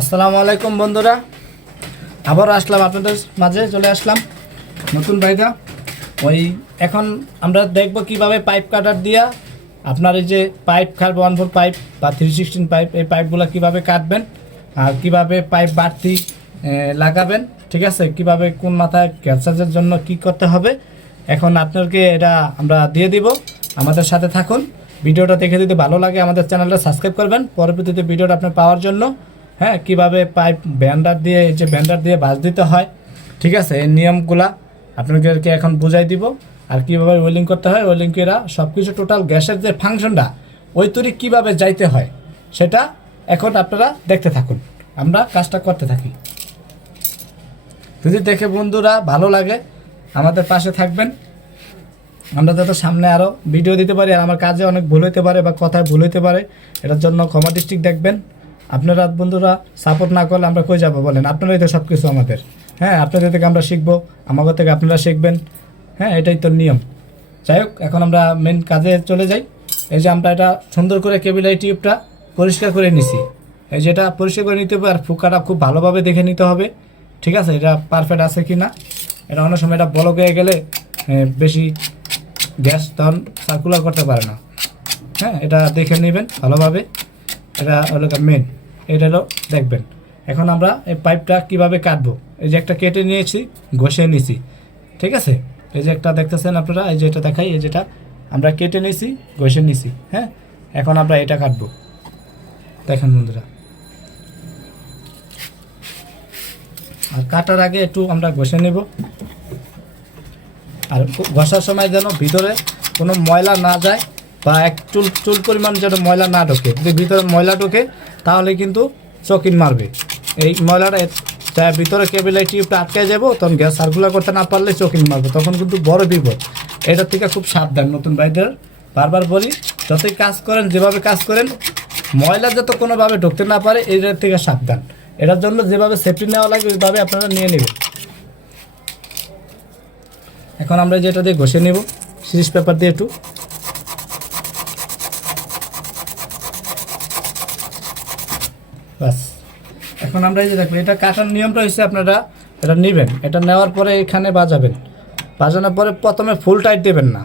আসসালামু আলাইকুম বন্ধুরা। আবার আসলাম আপনাদের মাঝে, চলে আসলাম নতুন ভাইটা ওই এখন আমরা দেখব কীভাবে পাইপ কাটার দিয়া আপনার এই যে পাইপ খাট ওয়ান ফোর পাইপ বা থ্রি সিক্সটিন পাইপ এই পাইপগুলো কীভাবে কাটবেন আর কীভাবে পাইপ বাড়তি লাগাবেন, ঠিক আছে? কীভাবে, কোন মাথায় ক্যাপচারের জন্য কি করতে হবে? এখন আপনাকে এটা আমরা দিয়ে দিব। আমাদের সাথে থাকুন। ভিডিওটা দেখে যদি ভালো লাগে আমাদের চ্যানেলটা সাবস্ক্রাইব করবেন। পরবর্তীতে ভিডিওটা আপনার পাওয়ার জন্য হ্যাঁ কীভাবে পাইপ ব্যান্ডার দিয়ে, এই যে ব্যান্ডার দিয়ে বাজ দিতে হয়, ঠিক আছে, এই নিয়মগুলা আপনাদেরকে এখন বুঝাই দিব। আর কীভাবে ওয়েলিং করতে হয় ওয়েলিংকেরা সব কিছু টোটাল গ্যাসের যে ফাংশনটা, ওই তৈরি কীভাবে যাইতে হয়, সেটা এখন আপনারা দেখতে থাকুন। আমরা কাজটা করতে থাকি। যদি দেখে বন্ধুরা ভালো লাগে, আমাদের পাশে থাকবেন। আমরা যাতে সামনে আরও ভিডিও দিতে পারি, আর আমার কাজে অনেক ভুল হইতে পারে বা কথায় ভুল হইতে পারে, এটার জন্য ক্ষমা ডিস্ট্রিক্ট দেখবেন। আপনারা বন্ধুরা সাপোর্ট না করলে আমরা কই যাব বলেন? আপনারাই তো সব কিছু আমাদের। হ্যাঁ আপনাদের থেকে আমরা শিখব, আমাদের থেকে আপনারা শিখবেন। হ্যাঁ এটাই তো নিয়ম। যাই হোক, এখন আমরা মেন কাজে চলে যাই। এই যে আমরা এটা সুন্দর করে কেবিল এই টিউবটা পরিষ্কার করে নিছি। এই যে এটা পরিষ্কার করে নিতে হবে আর ফুকাটা খুব ভালোভাবে দেখে নিতে হবে। ঠিক আছে? এটা পারফেক্ট আছে কি না এটা অনেক সময় এটা বলক হয়ে গেলে বেশি গ্যাস তখন সার্কুলার করতে পারে না। হ্যাঁ এটা দেখে নেবেন ভালোভাবে। এটা হলো মেন এটা হলো, দেখবেন। এখন আমরা এই পাইপটা কীভাবে কাটবো? এই যে একটা কেটে নিয়েছি, ঘষে নিয়েছি ঠিক আছে? এই যে একটা দেখতেছেন আপনারা, এই যে এটা দেখাই, এই যেটা আমরা কেটে নিয়েছি ঘষে নিয়েছি হ্যাঁ? এখন আমরা এটা কাটবো। দেখেন বন্ধুরা। আর কাটার আগে একটু আমরা ঘষে নেব। আর ঘষার সময় যেন ভিতরে কোনো ময়লা না যায়, বা এক চুল চুল পরিমাণ যেন ময়লা না ঢোকে। যদি ভিতরে ময়লা ঢোকে তাহলে কিন্তু চকিন মারবে। এই ময়লাটা এ- তা ভিতরে কেবল এই টিউবটা আটকে যাব, তখন গ্যাস সার্কুলার করতে না পারলে চকিন মারবে, তখন কিন্তু বড় বিপদ। এটার থেকে খুব সাবধান নতুন বাইদের বারবার বলি, যতই কাজ করেন, যেভাবে কাজ করেন, ময়লা যাতে কোনোভাবে ঢুকতে না পারে এটার থেকে সাবধান। এটার জন্য যেভাবে সেফটি নেওয়া লাগে ওইভাবে আপনারা নিয়ে নেবেন। এখন আমরা যেটা দিয়ে ঘষে নেব। সিরিজ পেপার দিয়ে একটু। বাস। এখন আমরা এই যে দেখো, এটা কাটার নিয়মটা হচ্ছে আপনারা এটা নেবেন। এটা নেওয়ার পরে এখানে বাজাবেন। বাজানোর পরে প্রথমে ফুল টাইট দেবেন না।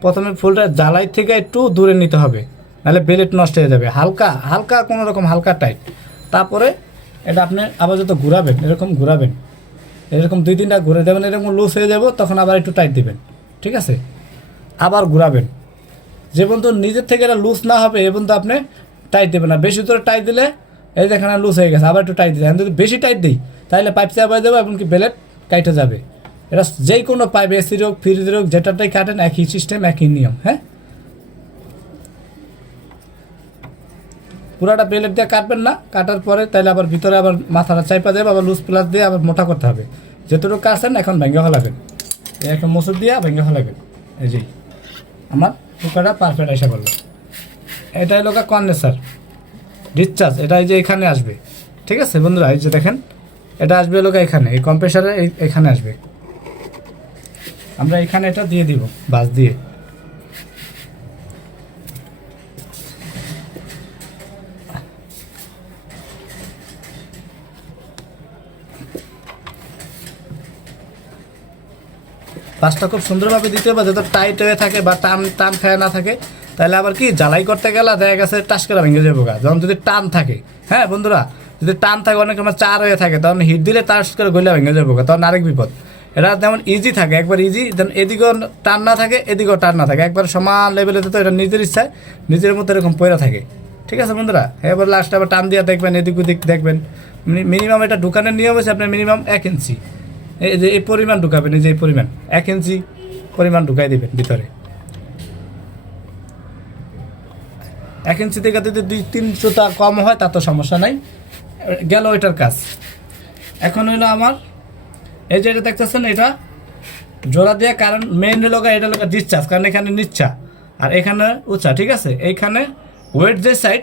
প্রথমে ফুলটা জ্বালাই থেকে একটু দূরে নিতে হবে। নাহলে বেলেট নষ্ট হয়ে যাবে। হালকা হালকা কোনো রকম হালকা টাইট। তারপরে এটা আপনি আবার যত ঘুরাবেন, এরকম ঘুরাবেন। এরকম দুই তিনটা ঘুরে দেবেন, এরকম লুজ হয়ে যাব, তখন আবার একটু টাইট দেবেন। ঠিক আছে? আবার ঘুরাবেন। যে পর্যন্ত নিজের থেকে এটা লুজ না হবে, এ পর্যন্ত আপনি টাইট দেবে না। বেশি করে টাইট দিলে এই দেখেন লুজ হয়ে গেছে, আবার একটু টাইট দিতে যদি বেশি টাইট দিই, তাহলে পাইপ চাপাই দেবো এমনকি বেলেট কাইটে যাবে। এটা যেই কোনো পাইপ এসির হোক ফ্রিজের হোক যেটাটাই কাটেন, একই সিস্টেম একই নিয়ম হ্যাঁ? পুরাটা বেলেট দিয়ে কাটবেন না। কাটার পরে তাহলে আবার ভিতরে আবার মাথাটা চাইপা দেবে, আবার লুজ প্লাস দিয়ে আবার মোটা করতে হবে। যেটুকু কাটছেন, এখন ভেঙে ফেলাবেন একটা মসুর দিয়ে ভেঙে ফেলাবেন এই যে, আমার পোকাটা পারফেক্ট এসে বলল এটা হলো কন্ডেন্সার ডিসচার্জ এটা এই যে এখানে আসবে। ঠিক আছে বন্ধুরা, এই যে দেখেন, এটা আসবে লোক এখানে, এই কম্প্রেসারে এখানে আসবে। আমরা এখানে এটা দিয়ে দিব, বাস দিয়ে। পাঁচটা খুব সুন্দরভাবে দিতে হবে, যাতে টাইট হয়ে থাকে বা টান টান খায় না থাকে। তাহলে আবার কি, জ্বালাই করতে গেলে দেখা গেছে টাস করে ভেঙে যাব গা। যখন যদি টান থাকে হ্যাঁ বন্ধুরা? যদি টান থাকে, অনেক সময় চার হয়ে থাকে, তখন হিট দিলে টাস করে গলে ভেঙে যাব গা, তখন আরেক বিপদ। এটা যেমন ইজি থাকে, একবার ইজি যেন এদিকেও টান না থাকে, এদিকেও টান না থাকে। একবার সমান লেভেলে তো এটা নিজের ইচ্ছায় নিজের মতো এরকম পয়রা থাকে। ঠিক আছে বন্ধুরা? এবার লাস্টে আবার টান দিয়ে দেখবেন, এদিক ওদিক দেখবেন। মিনিমাম এটা দোকানের নিয়ম হচ্ছে আপনার মিনিমাম এক ইঞ্চি এই যে, এই পরিমাণ ঢুকাবেন, এই যে, এই পরিমাণ। এক ইঞ্চি পরিমাণ ঢুকাই দিবেন ভিতরে। এক ইঞ্চি থেকে যদি দুই তিনশোটা কম হয়, তা তো সমস্যা নাই। গেল এটার কাজ। এখন হলো আমার, এই যে এটা দেখতেছেন, এটা জোড়া দেওয়া কারণ মেন লোকা এটা লোকা ডিসচার্জ কারণ এখানে নিচ্ছা। আর এখানে উচ্চা ঠিক আছে? এইখানে ওয়েট যে সাইড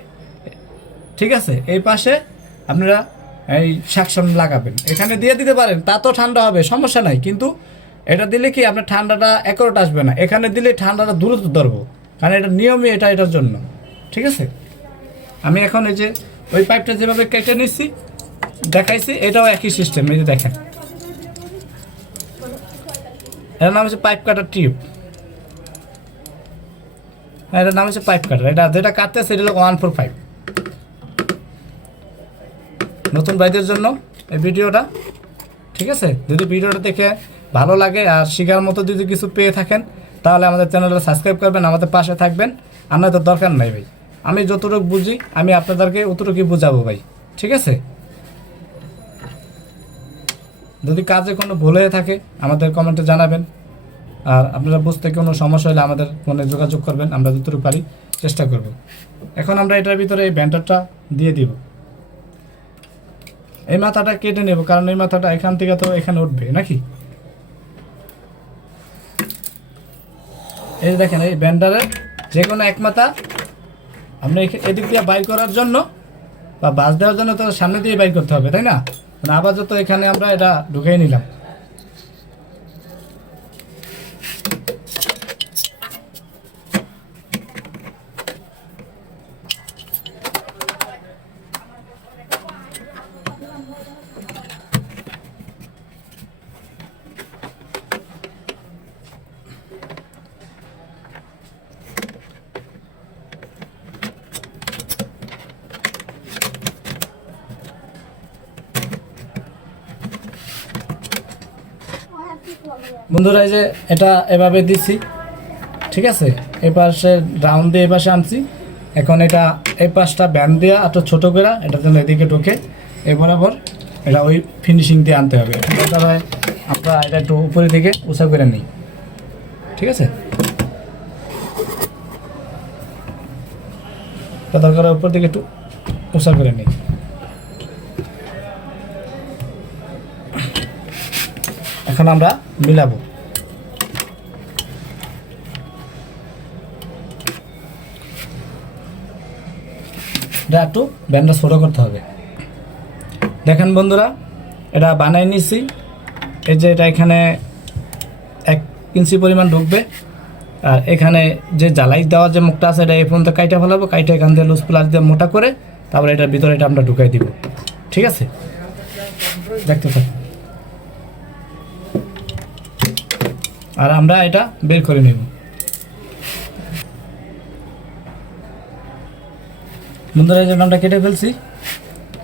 ঠিক আছে? এই পাশে আপনারা এই সাকশন লাগাবেন। এখানে দিয়ে দিতে পারেন, তা তো ঠান্ডা হবে, সমস্যা নাই। কিন্তু এটা দিলে কি আপনার ঠান্ডাটা একরট আসবে না? এখানে দিলে ঠান্ডাটা দ্রুত ধরবো। কারণ এটা নিয়মই এটা, এটার জন্য। ঠিক আছে? আমি এখন এই যে, ওই পাইপটা যেভাবে কেটে নিচ্ছি দেখাইছি, এটাও একই সিস্টেম এই যে দেখেন। এটার নাম হচ্ছে পাইপ কাটার টিউব হ্যাঁ এটার নাম হচ্ছে পাইপ কাটার এটা যেটা কাটতেছে, এটা হলো ওয়ান ফোর ফাইভ নতুন ভাইদের জন্য এই ভিডিওটা, ঠিক আছে? যদি ভিডিওটা দেখে ভালো লাগে আর শেখার মতো যদি কিছু পেয়ে থাকেন, তাহলে আমাদের চ্যানেলটা সাবস্ক্রাইব করবেন, আমাদের পাশে থাকবেন। আপনার তো দরকার নাই ভাই। আমি যতটুকু বুঝি, আমি আপনাদেরকে অতটুকুই বুঝাবো ভাই। ঠিক আছে? যদি কাজে কোনো ভুল হয়ে থাকে, আমাদের কমেন্টে জানাবেন। আর আপনারা বুঝতে কোনো সমস্যা হলে আমাদের ফোনে যোগাযোগ করবেন, আমরা যতটুকু পারি চেষ্টা করব। এখন আমরা এটার ভিতরে এই ব্যান্ডারটা দিয়ে দিব। এই মাথাটা কেটে নেব, কারণ এই মাথাটা এখান থেকে তো এখানে উঠবে, নাকি? এই দেখেন, এই ব্যান্ডারের যে কোনো এক মাথা আমরা এদিক দিয়ে বাইর করার জন্য বা বাস দেওয়ার জন্য তো সামনে দিয়ে বাইর করতে হবে, তাই না? মানে আপাতত এখানে আমরা এটা ঢুকিয়ে নিলাম। বন্ধুরা, এই যে এটা এভাবে দিচ্ছি ঠিক আছে? এই পাশে রাউন্ড দিয়ে এই পাশে আনছি। এখন এটা এই পাশটা ব্যান্ড দিয়ে একটু ছোটো করে এটা যেন এদিকে ঢুকে এ বরাবর এটা ওই ফিনিশিং দিয়ে আনতে হবে। এটা আমরা এটা একটু উপরের দিকে উঁচা করে নিই, ঠিক আছে? দরকার উপর দিকে একটু উঁচা করে নিই। এখন আমরা মিলাবো। এটা একটু ব্যান্ডটা ছোটো করতে হবে। দেখেন বন্ধুরা, এটা বানাই নিছি। এই যে এটা এখানে এক ইঞ্চি পরিমাণ ঢুকবে। আর এখানে যে জ্বালাই দেওয়ার যে মুখটা আছে, এটা এই পর্যন্ত কাইটা ফেলাবো। কাইটা এখান থেকে লুজ প্লাস দিয়ে মোটা করে, তারপরে এটার ভিতরে এটা আমরা ঢুকাই দিব। ঠিক আছে? দেখতে থাকুন। আর আমরা এটা বের করে নেব। বন্ধুরা, এই জন্য আমরা কেটে ফেলছি।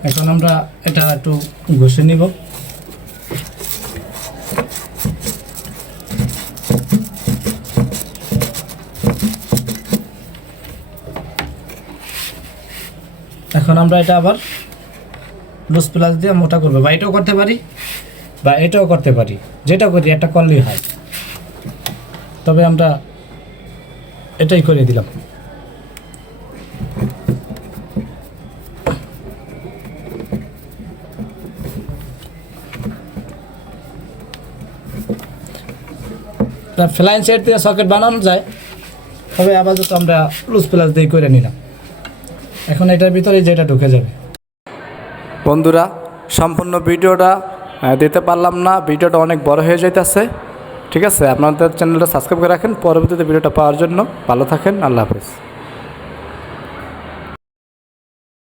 এখন আমরা এটা একটু ঘষে নিব। এখন আমরা এটা আবার লুজ প্লাস দিয়ে মোটা করব, বা এটাও করতে পারি, বা এটাও করতে পারি, যেটা করি, একটা করলেই হয়। তবে আমরা এটাই করে দিলাম। ফ্লাইন সেট দিয়ে সকেট বানানো যায়, তবে আপাতত আমরা লুজ প্লাস দিয়ে করে নিলাম। এখন এটার ভিতরে যেটা ঢুকে যাবে। বন্ধুরা, সম্পূর্ণ ভিডিওটা দিতে পারলাম না, ভিডিওটা অনেক বড় হয়ে যাইতেছে। ঠিক আছে, আপনাদের চ্যানেলটা সাবস্ক্রাইব করে রাখেন, পরবর্তীতে ভিডিওটা পাওয়ার জন্য ভালো থাকেন, আল্লাহ হাফেজ।